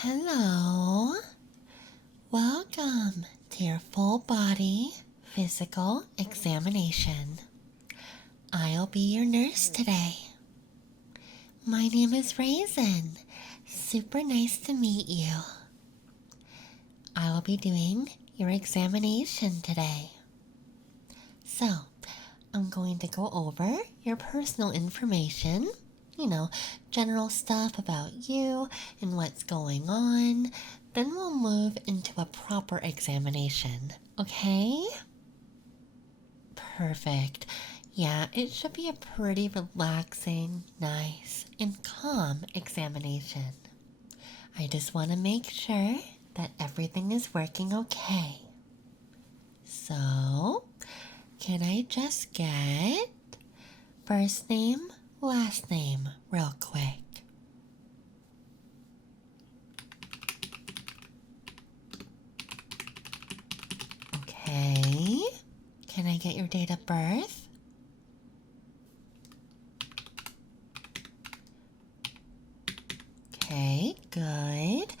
Hello. Welcome to your full body physical examination. I'll be your nurse today. My name is Reizen. Super nice to meet you. I will be doing your examination today. So, I'm going to go over your personal information, general stuff about you and what's going on. Then we'll move into a proper examination, okay? Perfect. Yeah, it should be a pretty relaxing, nice, and calm examination. I just want to make sure that everything is working okay. So, can I just get first name, last name real quick? Okay. Can I get your date of birth? Okay, good.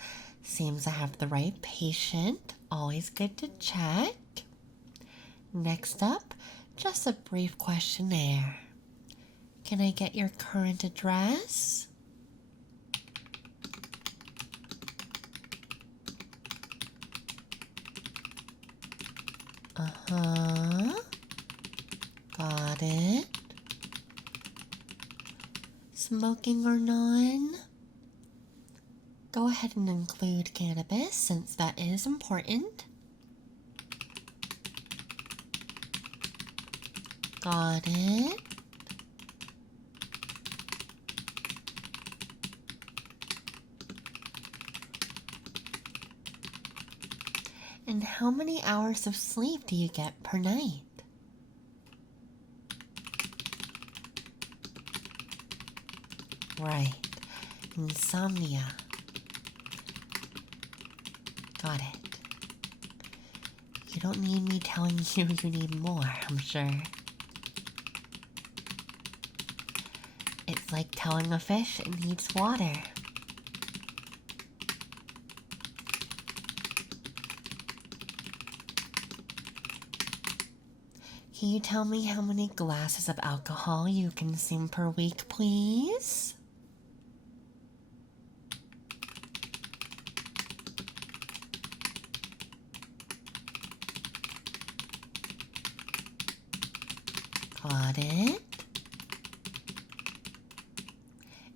Seems I have the right patient. Always good to check. Next up, just a brief questionnaire. Can I get your current address? Uh-huh. Got it. Smoking or none? Go ahead and include cannabis since that is important. Got it. And how many hours of sleep do you get per night? Right. Insomnia. Got it. You don't need me telling you you need more, I'm sure. It's like telling a fish it needs water. Can you tell me how many glasses of alcohol you consume per week, please? Got it.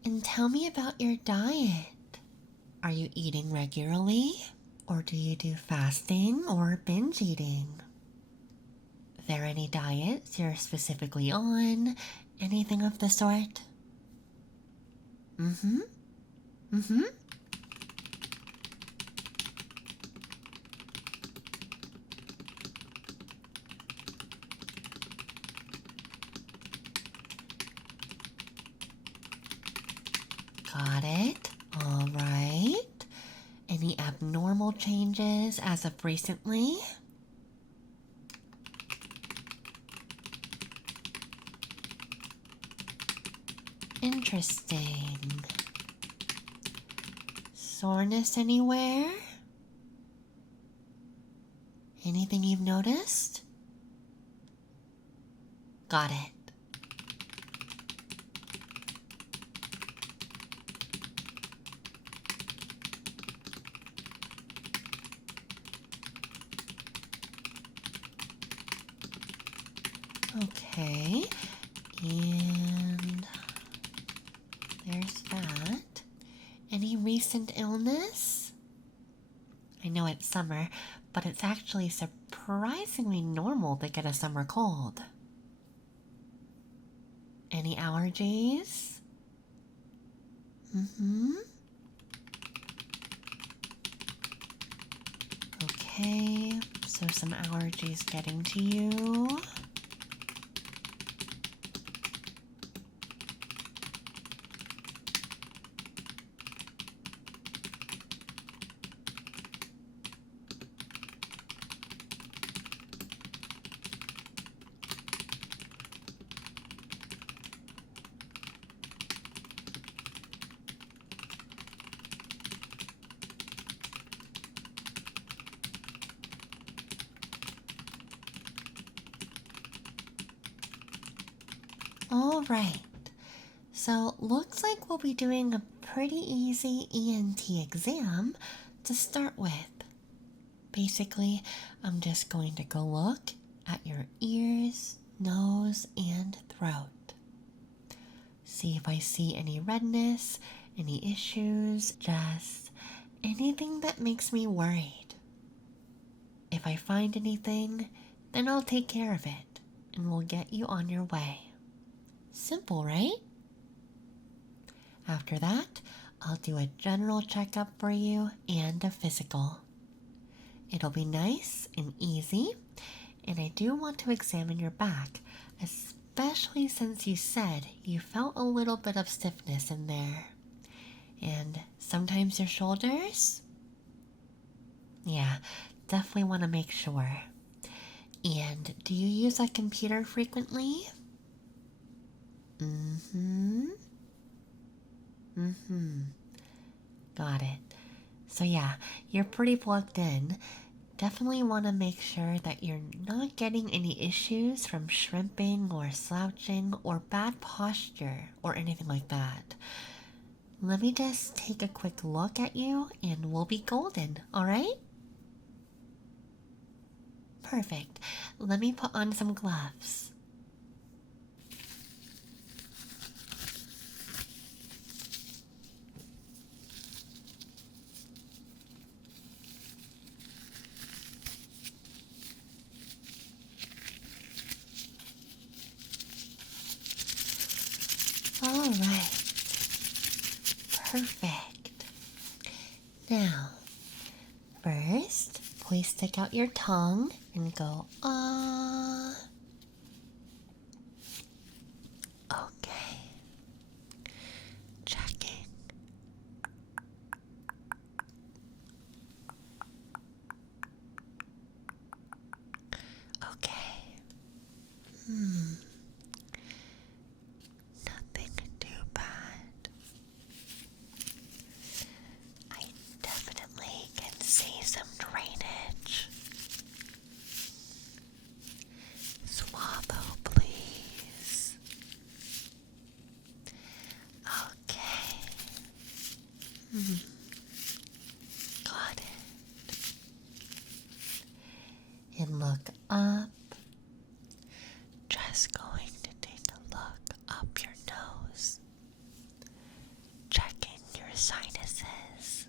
And tell me about your diet. Are you eating regularly? Or do you do fasting or binge eating? Are there any diets you're specifically on? Anything of the sort? Mm-hmm. Got it. All right. Any abnormal changes as of recently? Interesting. Soreness anywhere? Anything you've noticed? Got it. Okay, and there's that. Any recent illness? I know it's summer, but it's actually surprisingly normal to get a summer cold. Any allergies? Mm-hmm. Okay, so some allergies getting to you. All right. So, looks like we'll be doing a pretty easy ENT exam to start with. Basically, I'm just going to go look at your ears, nose, and throat. See if I see any redness, any issues, just anything that makes me worried. If I find anything, then I'll take care of it and we'll get you on your way. Simple, right? After that, I'll do a general checkup for you and a physical. It'll be nice and easy, and I do want to examine your back, especially since you said you felt a little bit of stiffness in there. And sometimes your shoulders? Yeah, definitely want to make sure. And do you use a computer frequently? Got it. So yeah, you're pretty plugged in. Definitely want to make sure that you're not getting any issues from shrimping or slouching or bad posture or anything like that. Let me just take a quick look at you and we'll be golden, alright? Perfect. Let me put on some gloves. Alright. Perfect. Now, first, please stick out your tongue and go, ah. Okay. Checking. Okay. Nothing too bad. I definitely can see some drainage. Swallow, please. Okay. Got it. And look up. Just going to take a look up your nose. Checking your sinuses.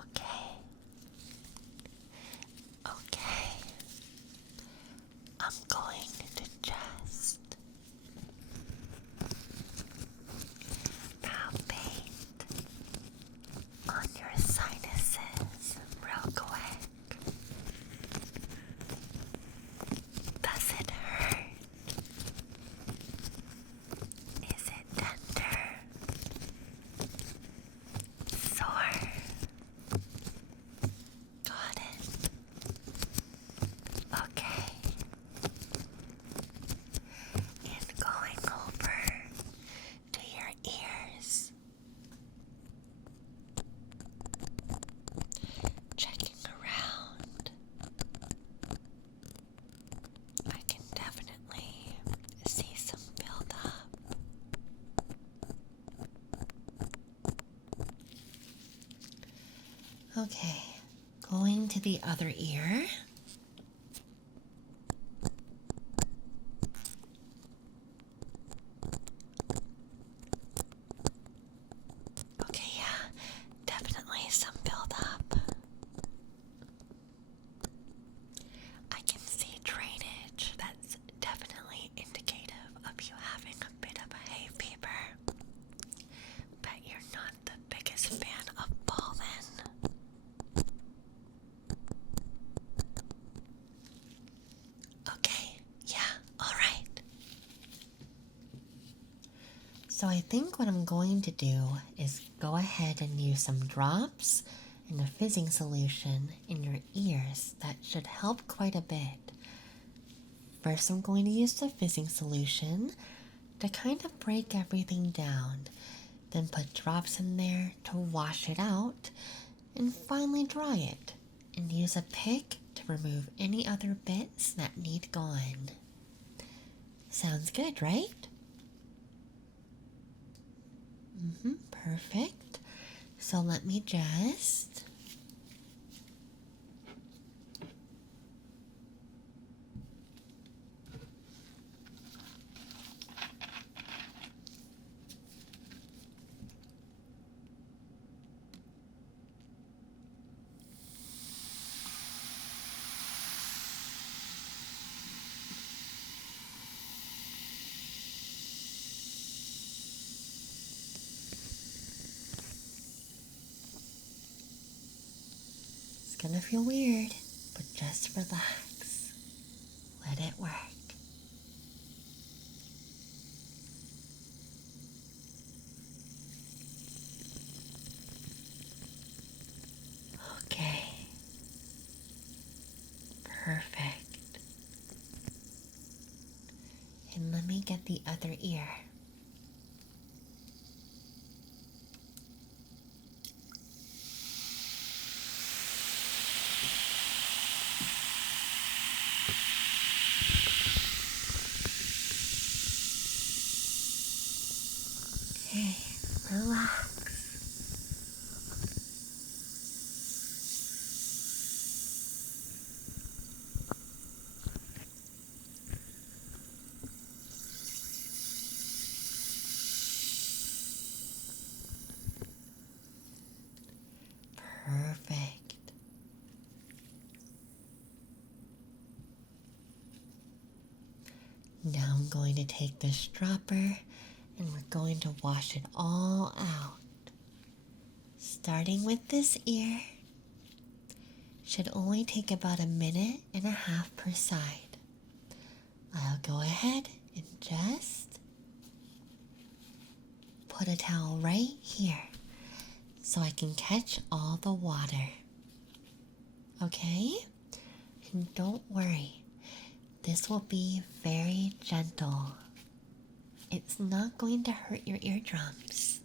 Okay. Okay. I'm going to just palpate on your sinuses real quick. Does it hurt? Is it tender? Sore? Got it. Okay. And going over to your ears. Checking around. I can definitely see some buildup. Okay, going to the other ear. Okay, yeah, definitely some buildup. I can see drainage. That's definitely indicative of you having a bit of a hay fever. Bet you're not the biggest fan of pollen. Okay, yeah, alright. So I think what I'm going to do is go ahead and use some drops and a fizzing solution in your ears that should help quite a bit. First, I'm going to use the fizzing solution to kind of break everything down, then put drops in there to wash it out, and finally dry it, and use a pick to remove any other bits that need gone. Sounds good, right? Perfect. So let me just... It's gonna feel weird, but just relax. Let it work. Okay. Perfect. And let me get the other ear. Okay, relax. Perfect. Now I'm going to take this dropper and we're going to wash it all out. Starting with this ear. Should only take about 1.5 minutes per side. I'll go ahead and just put a towel right here so I can catch all the water. Okay? And don't worry, this will be very gentle. It's not going to hurt your eardrums.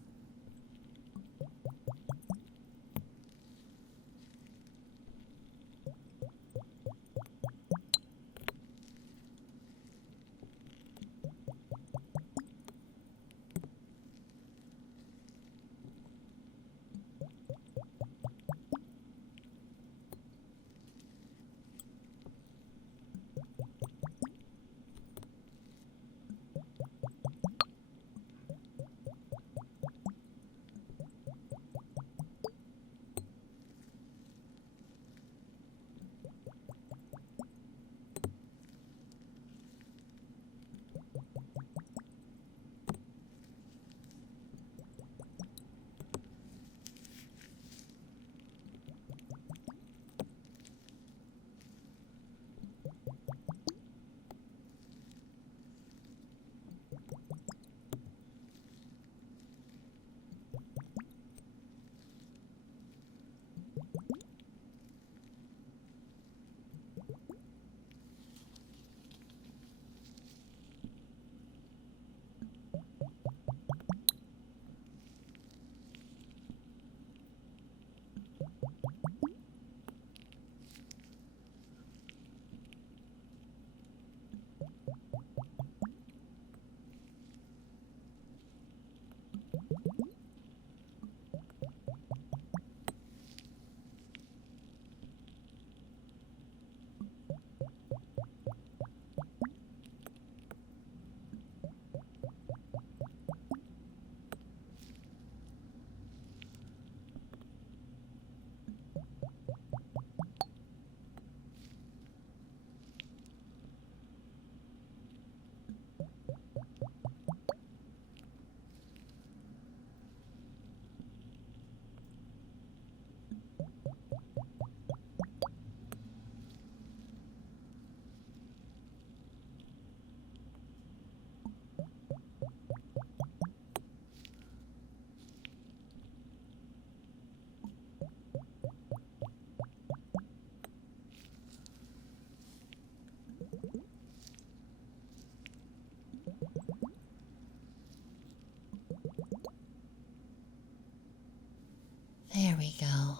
There we go.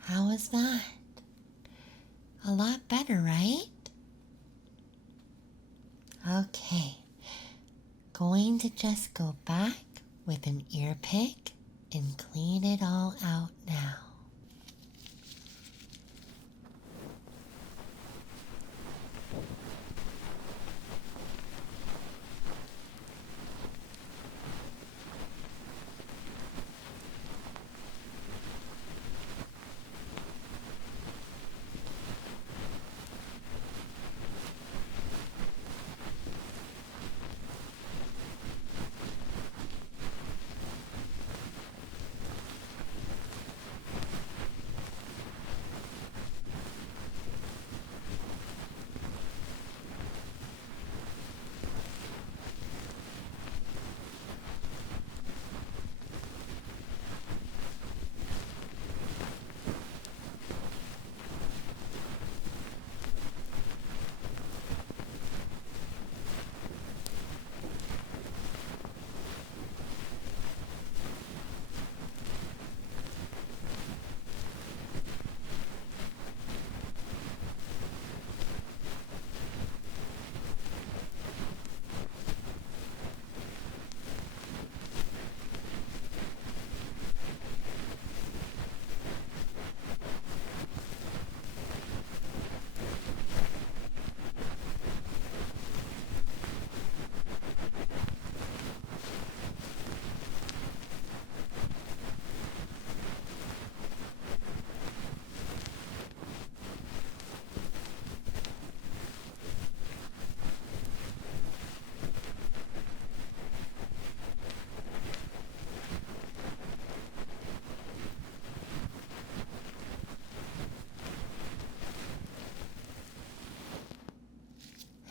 How was that? A lot better, right? Okay, going to just go back with an ear pick and clean it all out now.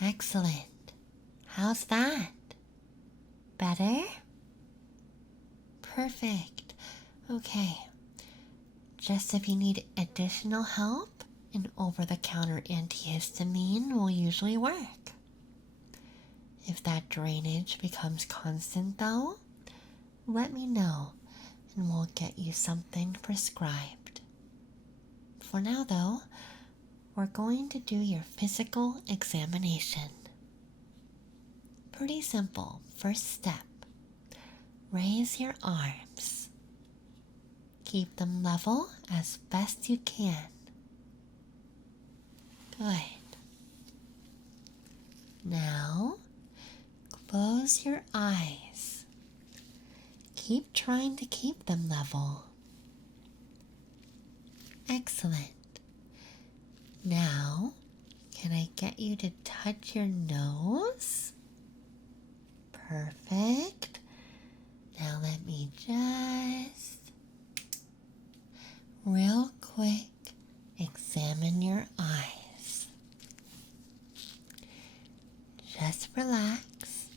Excellent. How's that? Better? Perfect. Okay. Just if you need additional help, an over-the-counter antihistamine will usually work. If that drainage becomes constant though, let me know and we'll get you something prescribed. For now though, we're going to do your physical examination. Pretty simple. First step. Raise your arms. Keep them level as best you can. Good. Now, close your eyes. Keep trying to keep them level. Excellent. Now, can I get you to touch your nose? Perfect. Now let me just real quick examine your eyes. Just relax.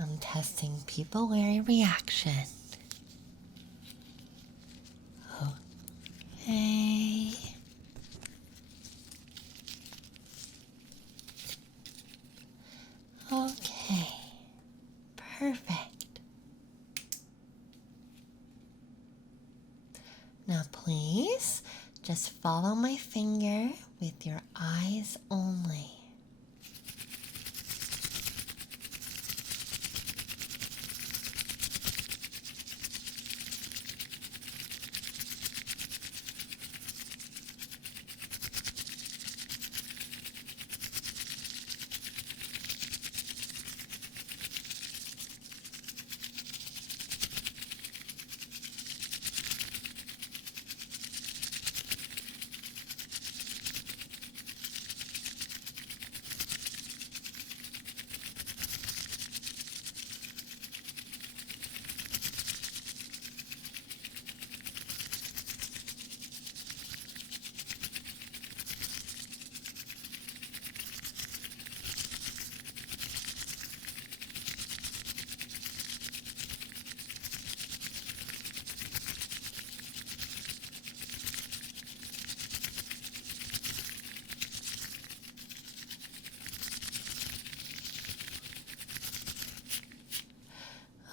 I'm testing pupillary reaction. Okay. Okay. Perfect. Now please, just follow my finger with your eyes only.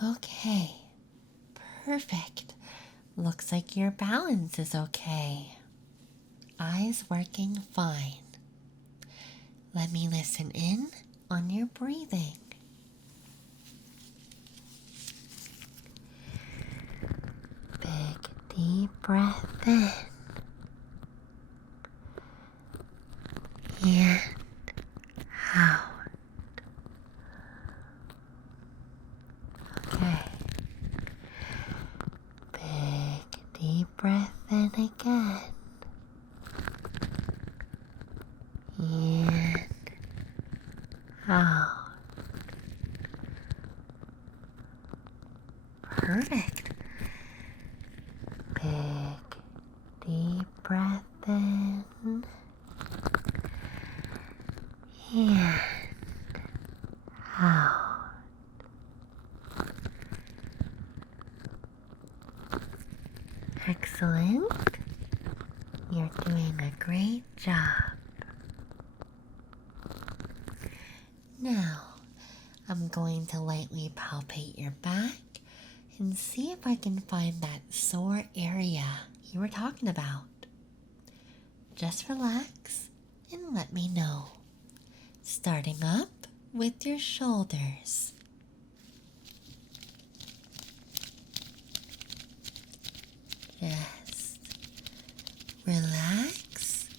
Okay, perfect. Looks like your balance is okay. Eyes working fine. Let me listen in on your breathing. Big deep breath in and out. Okay. Big deep breath in again. And out. Perfect. Big deep breath in and out. Excellent. You're doing a great job. Now, I'm going to lightly palpate your back and see if I can find that sore area you were talking about. Just relax and let me know. Starting up with your shoulders. Just relax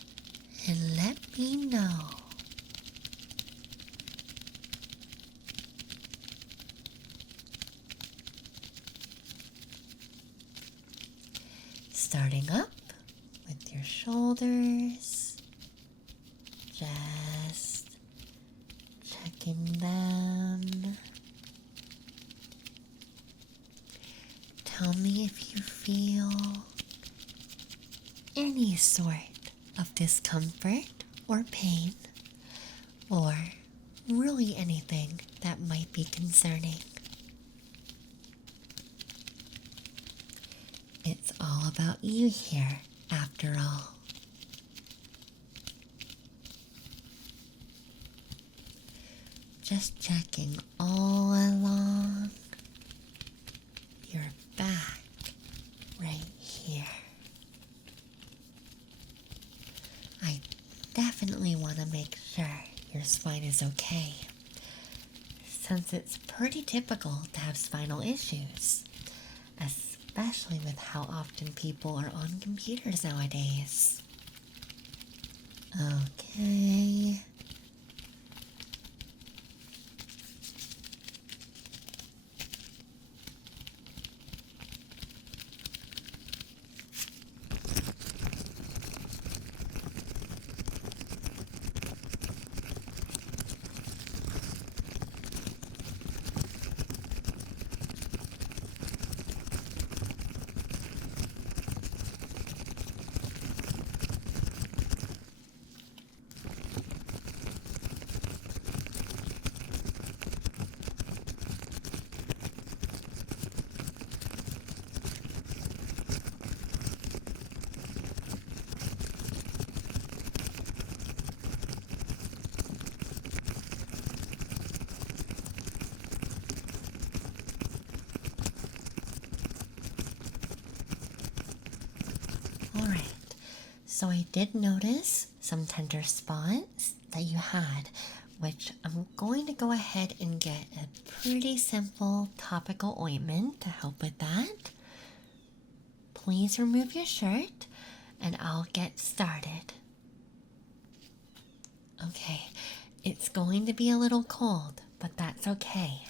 and let me know. Starting up with your shoulders, just checking them. Tell me if you feel any sort of discomfort or pain, or really anything that might be concerning. It's all about you here, after all. Just checking all along your back right here. I definitely want to make sure your spine is okay, since it's pretty typical to have spinal issues, especially with how often people are on computers nowadays. Okay. Alright, so I did notice some tender spots that you had, which I'm going to go ahead and get a pretty simple topical ointment to help with that. Please remove your shirt and I'll get started. Okay, it's going to be a little cold, but that's okay.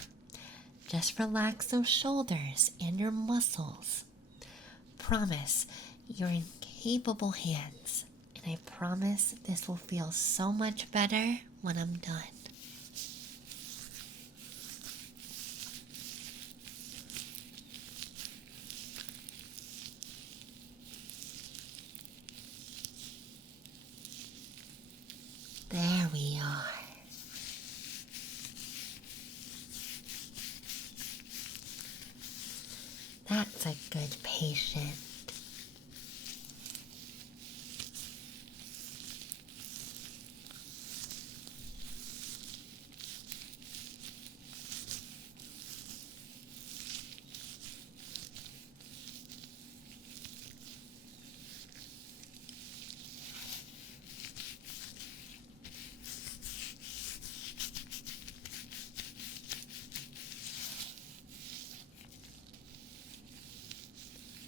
Just relax those shoulders and your muscles. Promise, you're in capable hands, and I promise this will feel so much better when I'm done. There we are. That's a good patient.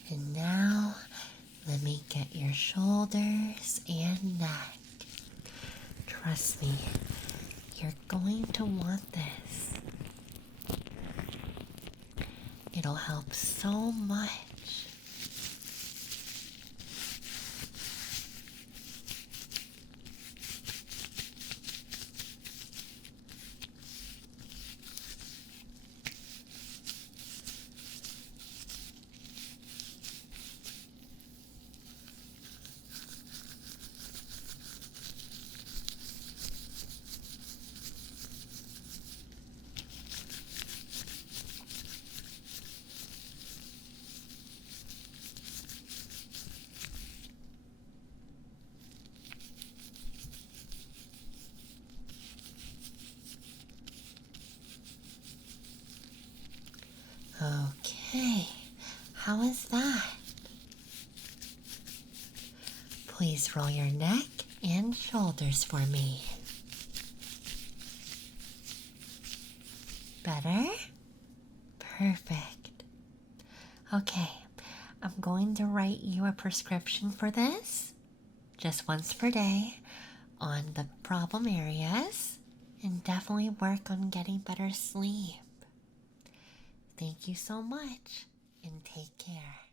And now, let me get your shoulders and neck. Trust me, you're going to want this. It'll help so much. Okay, how is that? Please roll your neck and shoulders for me. Better? Perfect. Okay, I'm going to write you a prescription for this, just once per day, on the problem areas, and definitely work on getting better sleep. Thank you so much, and take care.